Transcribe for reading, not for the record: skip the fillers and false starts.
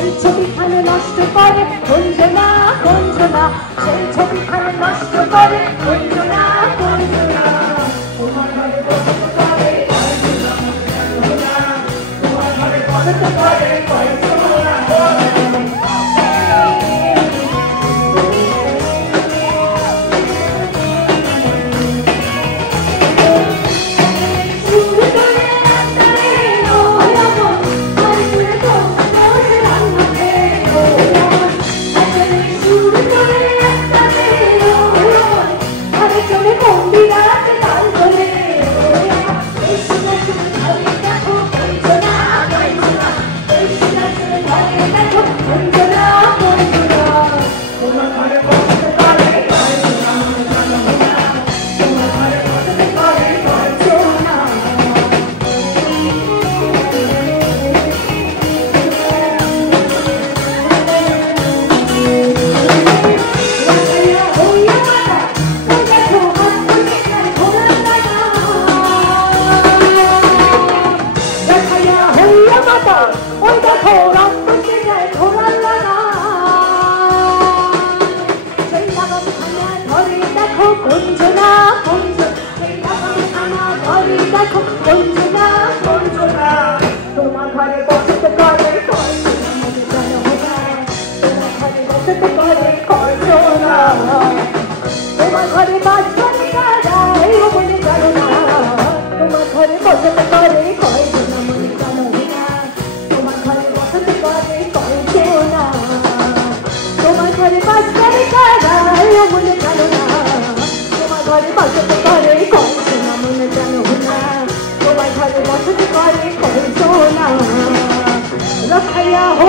সেই ছবিখানে নষ্ট করে কঞ্জনা কঞ্জনা, সেই ছবিখানে নষ্ট করে কঞ্জনা কঞ্জনা। তোমার ঘরে বসত করে কঞ্জনা, তোমার ঘরে বসত করে কঞ্জনা। रखैया हो